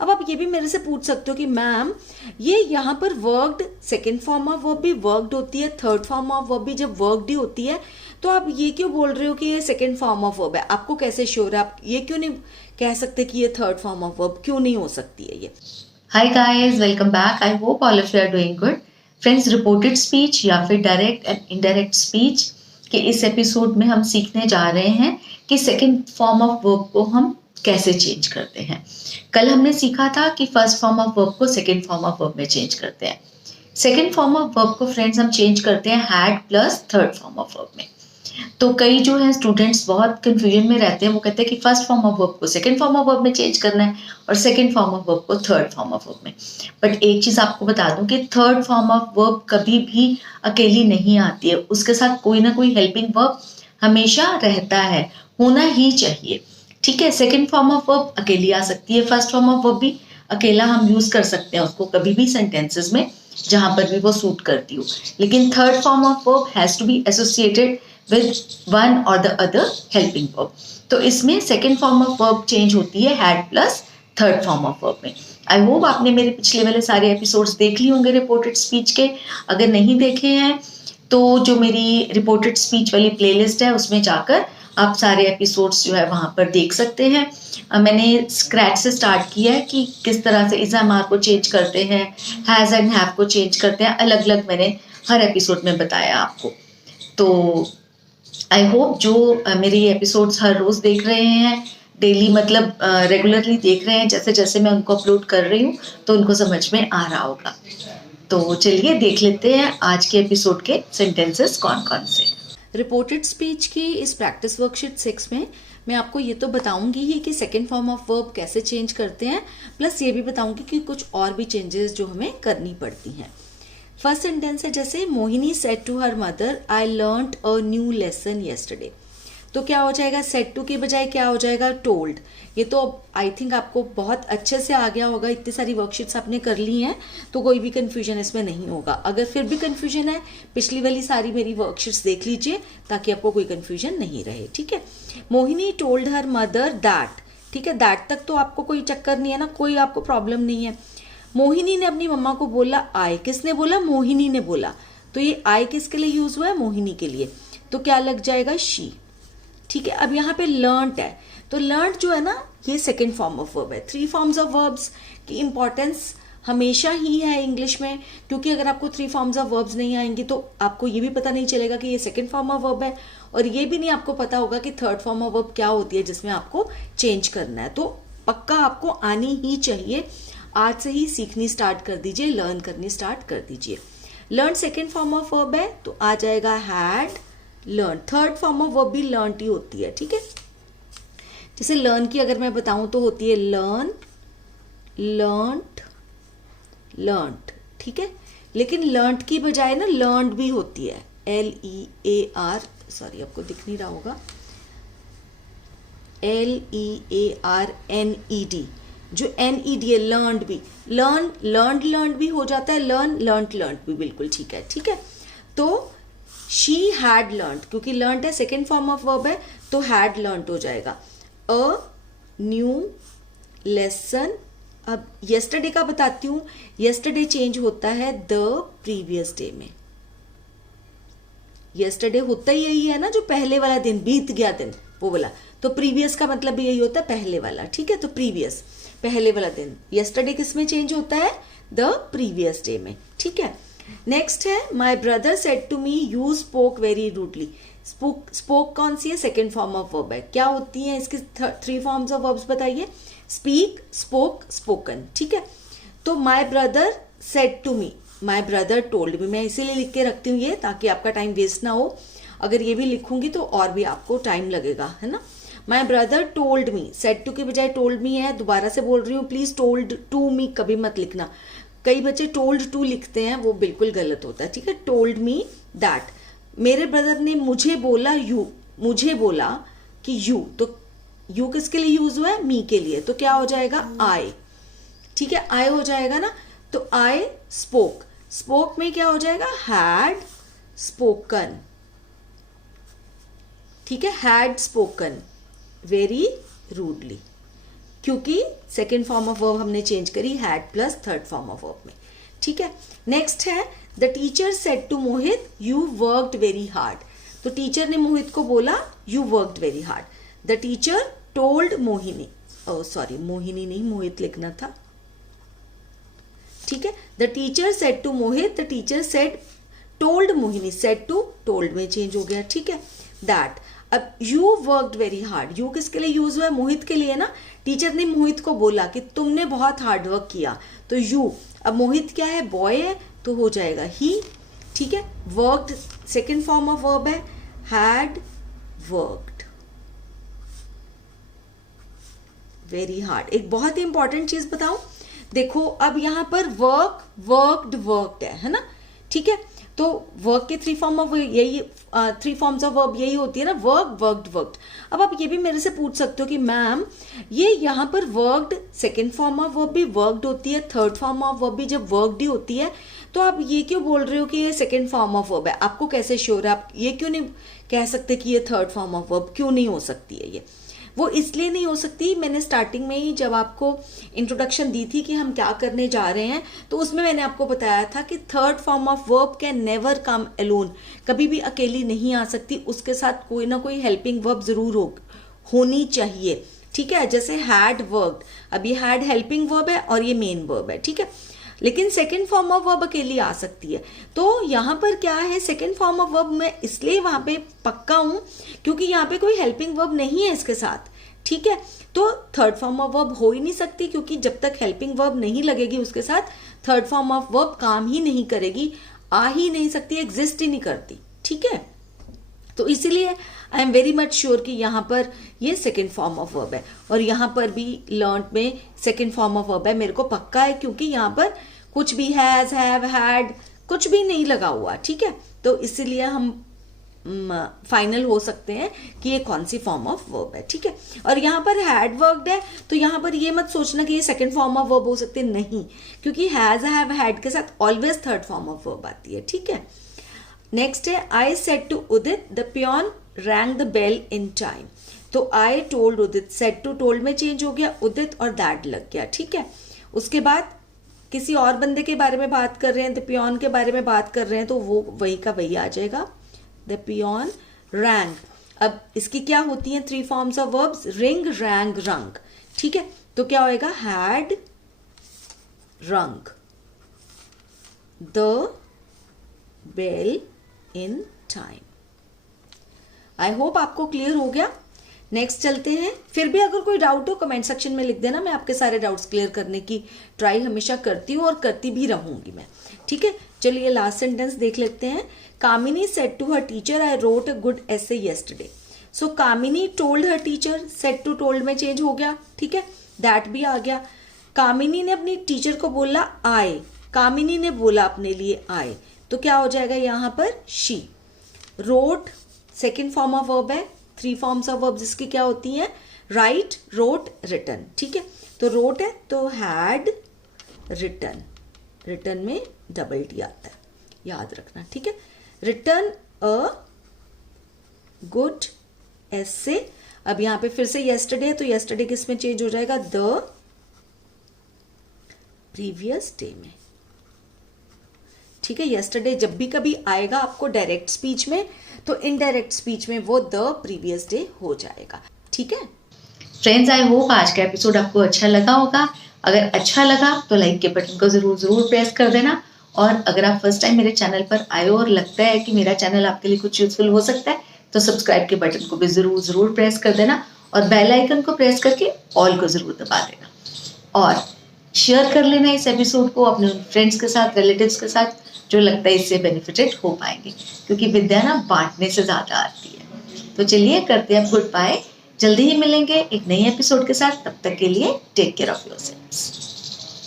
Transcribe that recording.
अब आप ये भी मेरे से पूछ सकते हो कि मैम ये यहाँ पर worked second form of verb भी वर्क्ड होती है, थर्ड फॉर्म ऑफ वर्ब भी जब वर्क्ड ही होती है, तो आप ये क्यों बोल रहे हो कि ये सेकेंड फॉर्म ऑफ वर्ब है? आपको कैसे श्योर है? आप ये क्यों नहीं कह सकते कि ये थर्ड फॉर्म ऑफ वर्ब क्यों नहीं हो सकती है ये? Hi guys, welcome back. I hope all of you are doing good. Friends, reported speech या फिर डायरेक्ट एंड इनडायरेक्ट स्पीच के इस एपिसोड में हम सीखने जा रहे हैं कि सेकेंड फॉर्म ऑफ वर्ब को हम कैसे चेंज करते हैं। कल हमने सीखा था कि फर्स्ट फॉर्म ऑफ वर्ब को सेकेंड फॉर्म ऑफ वर्ब में चेंज करते हैं। सेकेंड फॉर्म ऑफ वर्ब को फ्रेंड्स हम चेंज करते हैं had plus third form of verb में। तो कई जो है स्टूडेंट्स बहुत कंफ्यूजन में रहते हैं, वो कहते हैं कि फर्स्ट फॉर्म ऑफ वर्ब को सेकंड फॉर्म ऑफ वर्ब में चेंज करना है और सेकंड फॉर्म ऑफ वर्ब को थर्ड फॉर्म ऑफ वर्ब में। बट एक चीज आपको बता दूं कि थर्ड फॉर्म ऑफ वर्ब कभी भी अकेली नहीं आती है, उसके साथ कोई ना कोई हेल्पिंग वर्ब हमेशा रहता है, होना ही चाहिए। ठीक है, सेकेंड फॉर्म ऑफ वर्ब अकेली आ सकती है, फर्स्ट फॉर्म ऑफ वर्ब भी अकेला हम यूज कर सकते हैं उसको कभी भी सेंटेंसेस में जहां पर भी वो सूट करती हो, लेकिन third form of verb has to be associated with one or the other helping verb। तो इसमें second form of verb change होती है had plus third form of verb में। आई होप आपने मेरे पिछले वाले सारे एपिसोड्स देख लिए होंगे रिपोर्टेड स्पीच के। अगर नहीं देखे हैं तो जो मेरी रिपोर्टेड स्पीच वाली प्लेलिस्ट है उसमें जाकर आप सारे एपिसोड्स जो है वहां पर देख सकते हैं। मैंने स्क्रैच से स्टार्ट किया है कि किस तरह से इज एम आर को चेंज करते हैं, हैज एंड हैव को चेंज करते हैं, अलग अलग मैंने हर एपिसोड में बताया आपको। तो आई होप जो मेरी एपिसोड्स हर रोज देख रहे हैं, डेली मतलब रेगुलरली देख रहे हैं, जैसे जैसे मैं उनको अपलोड कर रही हूँ तो उनको समझ में आ रहा होगा। तो चलिए देख लेते हैं आज के एपिसोड के सेंटेंसेस कौन कौन से। रिपोर्टेड स्पीच की इस प्रैक्टिस वर्कशीट 6 में मैं आपको ये तो बताऊंगी ही कि सेकेंड फॉर्म ऑफ वर्ब कैसे चेंज करते हैं, प्लस ये भी बताऊंगी कि कुछ और भी चेंजेस जो हमें करनी पड़ती हैं। फर्स्ट सेंटेंस है जैसे Mohini said to her mother I learned a new lesson yesterday. तो क्या हो जाएगा, सेड टू के बजाय क्या हो जाएगा, टोल्ड। ये तो आई थिंक आपको बहुत अच्छे से आ गया होगा, इतनी सारी वर्कशीट्स आपने कर ली हैं तो कोई भी कंफ्यूजन इसमें नहीं होगा। अगर फिर भी कंफ्यूजन है, पिछली वाली सारी मेरी वर्कशीट्स देख लीजिए ताकि आपको कोई कंफ्यूजन नहीं रहे। ठीक है, Mohini told her mother that. ठीक है, दैट तक तो आपको कोई चक्कर नहीं है ना, कोई आपको प्रॉब्लम नहीं है। मोहिनी ने अपनी मम्मा को बोला आई। किसने बोला, मोहिनी ने बोला। तो ये आई किसके लिए यूज हुआ है, मोहिनी के लिए, तो क्या लग जाएगा, शी। ठीक है, अब यहाँ पे लर्नड है, तो लर्नड जो है ना ये सेकेंड फॉर्म ऑफ वर्ब है। थ्री फॉर्म्स ऑफ वर्ब्स की इंपॉर्टेंस हमेशा ही है इंग्लिश में, क्योंकि अगर आपको थ्री फॉर्म्स ऑफ वर्ब्स नहीं आएंगी तो आपको ये भी पता नहीं चलेगा कि ये सेकेंड फॉर्म ऑफ वर्ब है, और ये भी नहीं आपको पता होगा कि थर्ड फॉर्म ऑफ वर्ब क्या होती है जिसमें आपको चेंज करना है। तो पक्का आपको आनी ही चाहिए, आज से ही सीखनी स्टार्ट कर दीजिए, लर्न करनी स्टार्ट कर दीजिए। Learn second form of verb है तो आ जाएगा had learn. Third form of verb भी लर्न ही होती है। ठीक है, जैसे लर्न की अगर मैं बताऊं तो होती है लर्न, लर्नड, लर्नड। ठीक है, लेकिन लर्नड की बजाय ना लर्नड भी होती है, LEAR, सॉरी आपको दिख नहीं रहा होगा, LEARNED, जो NED है लर्नड भी, लर्न लर्नड लर्नड भी हो जाता है, लर्न लर्नड लर्नड भी, बिल्कुल ठीक है। ठीक है, तो शी हैड लर्नड, क्योंकि लर्नड है सेकेंड फॉर्म ऑफ वर्ब है तो हैड लर्नड हो जाएगा। अ न्यू लेसन। अब येस्टरडे का बताती हूँ, येस्टरडे चेंज होता है द प्रीवियस डे में। येस्टरडे होता ही यही है ना, जो पहले वाला दिन, बीत गया दिन, वो बोला, तो प्रीवियस का मतलब भी यही होता है, पहले वाला। ठीक है, तो प्रीवियस पहले वाला दिन, येस्टरडे किस में चेंज होता है, द प्रीवियस डे में। ठीक है, नेक्स्ट है my brother said to me you spoke very rudely. Spoke कौन सी है, सेकेंड फॉर्म ऑफ वर्ब है। क्या होती है इसके थ्री फॉर्म्स ऑफ वर्ब्स बताइए, स्पीक, स्पोक, स्पोकन। ठीक है, तो my brother said to me, my brother told me, मैं इसीलिए लिख के रखती हूँ ये ताकि आपका टाइम वेस्ट ना हो। अगर ये भी लिखूंगी तो और भी आपको टाइम लगेगा, है ना। My brother told me, said to के बजाय टोल्ड मी है, दोबारा से बोल रही हूँ, प्लीज टोल्ड टू मी कभी मत लिखना। कई बच्चे टोल्ड टू लिखते हैं, वो बिल्कुल गलत होता है। ठीक है, टोल्ड मी दैट, मेरे ब्रदर ने मुझे बोला यू, मुझे बोला कि यू, तो यू किसके लिए यूज हुआ है, मी के लिए, तो क्या हो जाएगा, आई। ठीक है, आई हो जाएगा ना, तो आई स्पोक, स्पोक में क्या हो जाएगा, हैड स्पोकन। ठीक है, हैड स्पोकन वेरी रूडली। क्योंकि सेकेंड फॉर्म ऑफ वर्ब हमने चेंज करी had plus third form of verb में। ठीक है, नेक्स्ट है the teacher said to Mohit you worked very hard. तो टीचर ने मोहित को बोला you worked very hard. The teacher told Mohini, sorry Mohini नहीं, मोहित लिखना था। ठीक है, the teacher said to Mohit, the teacher said told Mohini, said to told में चेंज हो गया। ठीक है, दैट अब you worked very hard, you किसके लिए यूज हुआ है? मोहित के लिए ना। टीचर ने मोहित को बोला कि तुमने बहुत हार्ड वर्क किया, तो यू, अब मोहित क्या है? बॉय है, तो हो जाएगा ही। ठीक है, worked second form of verb है, हैड वर्कड वेरी हार्ड। एक बहुत ही इंपॉर्टेंट चीज बताऊं, देखो अब यहां पर वर्क, वर्कड, वर्कड है ना। ठीक है, तो वर्क के थ्री फॉर्म ऑफ यही थ्री फॉर्म्स ऑफ वर्ब यही होती है ना, वर्क, वर्कड, वर्कड। अब आप ये भी मेरे से पूछ सकते हो कि मैम ये यहाँ पर worked second form of verb भी वर्कड होती है, थर्ड फॉर्म ऑफ वर्ब भी जब वर्कड ही होती है, तो आप ये क्यों बोल रहे हो कि ये सेकेंड फॉर्म ऑफ वर्ब है? आपको कैसे श्योर है? आप ये क्यों नहीं कह सकते कि ये थर्ड फॉर्म ऑफ वर्ब क्यों नहीं हो सकती है? ये वो इसलिए नहीं हो सकती, मैंने स्टार्टिंग में ही जब आपको इंट्रोडक्शन दी थी कि हम क्या करने जा रहे हैं, तो उसमें मैंने आपको बताया था कि third form of verb can never come alone, कभी भी अकेली नहीं आ सकती, उसके साथ कोई ना कोई हेल्पिंग वर्ब जरूर होनी चाहिए। ठीक है, जैसे हैड वर्कड, अब ये हैड हेल्पिंग वर्ब है और ये मेन वर्ब है। ठीक है, लेकिन सेकेंड फॉर्म ऑफ वर्ब अकेली आ सकती है। तो यहाँ पर क्या है, सेकेंड फॉर्म ऑफ वर्ब मैं इसलिए वहां पे पक्का हूं क्योंकि यहाँ पे कोई हेल्पिंग वर्ब नहीं है इसके साथ। ठीक है, तो थर्ड फॉर्म ऑफ वर्ब हो ही नहीं सकती, क्योंकि जब तक हेल्पिंग वर्ब नहीं लगेगी उसके साथ थर्ड फॉर्म ऑफ वर्ब काम ही नहीं करेगी, आ ही नहीं सकती, एग्जिस्ट ही नहीं करती। ठीक है, तो इसीलिए I am very much sure कि यहाँ पर ये सेकेंड फॉर्म ऑफ वर्ब है, और यहाँ पर भी लर्न में सेकेंड फॉर्म ऑफ वर्ब है, मेरे को पक्का है, क्योंकि यहाँ पर कुछ भी हैज, हैव, हैड कुछ भी नहीं लगा हुआ। ठीक है, तो इसीलिए हम फाइनल हो सकते हैं कि ये कौन सी फॉर्म ऑफ वर्ब है। ठीक है, और यहाँ पर हैड वर्कड है, तो यहाँ पर ये मत सोचना कि ये सेकेंड फॉर्म ऑफ वर्ब हो सकते, नहीं, क्योंकि हैज, हैव, हैड के साथ always third form of verb आती है। ठीक है, नेक्स्ट है I said to Udit the peon rang the bell in time. तो I told Udit, said to told में चेंज हो गया, उदित और दैट लग गया। ठीक है, उसके बाद किसी और बंदे के बारे में बात कर रहे हैं, द पियोन के बारे में बात कर रहे हैं, तो वो वही का वही आ जाएगा, द पियोन रैंग। अब इसकी क्या होती हैं three forms of verbs? Ring, rang, rung. ठीक है, तो क्या होएगा? Had rung the bell in time. I hope आपको क्लियर हो गया। नेक्स्ट चलते हैं। फिर भी अगर कोई डाउट हो कमेंट सेक्शन में लिख देना, मैं आपके सारे डाउट्स क्लियर करने की ट्राई हमेशा करती हूँ और करती भी रहूंगी मैं। ठीक है, चलिए लास्ट सेंटेंस देख लेते हैं। Kamini said to her teacher I wrote a good essay yesterday. So Kamini told her teacher, said to told में चेंज हो गया। ठीक है, दैट भी आ गया। कामिनी ने अपनी टीचर को बोला आए, कामिनी ने बोला अपने लिए आए, तो क्या हो जाएगा यहाँ पर? She. Wrote second form of verb है, थ्री फॉर्म्स ऑफ वर्ब जिसकी क्या होती हैं? Write, wrote, written. ठीक है, तो रोट है तो हैड रिटन, रिटन में डबल टी आता है, याद रखना। ठीक है, रिटन अ गुड एसे। अब यहाँ पे फिर से येस्टरडे, तो येस्टरडे किस में चेंज हो जाएगा? द प्रीवियस डे में। ठीक है, येस्टरडे जब भी कभी आएगा आपको डायरेक्ट स्पीच में, तो इनडायरेक्ट स्पीच में वो द प्रीवियस डे हो जाएगा। ठीक है फ्रेंड्स, आई होप आज का एपिसोड आपको अच्छा लगा होगा। अगर अच्छा लगा तो लाइक के बटन को जरूर प्रेस कर देना, और अगर आप फर्स्ट टाइम मेरे चैनल पर आए हो और लगता है कि मेरा चैनल आपके लिए कुछ यूजफुल हो सकता है, तो सब्सक्राइब के बटन को भी जरूर प्रेस कर देना, और बेल आइकन को प्रेस करके ऑल को जरूर दबा देना, और शेयर कर लेना इस एपिसोड को अपने फ्रेंड्स के साथ, रिलेटिव्स के साथ, जो लगता है इससे बेनिफिटेड हो पाएंगे, क्योंकि विद्या ना बांटने से ज्यादा आती है। तो चलिए करते हैं गुड बाय, जल्दी ही मिलेंगे एक नई एपिसोड के साथ। तब तक के लिए टेक केयर ऑफ योरसेल्व्स।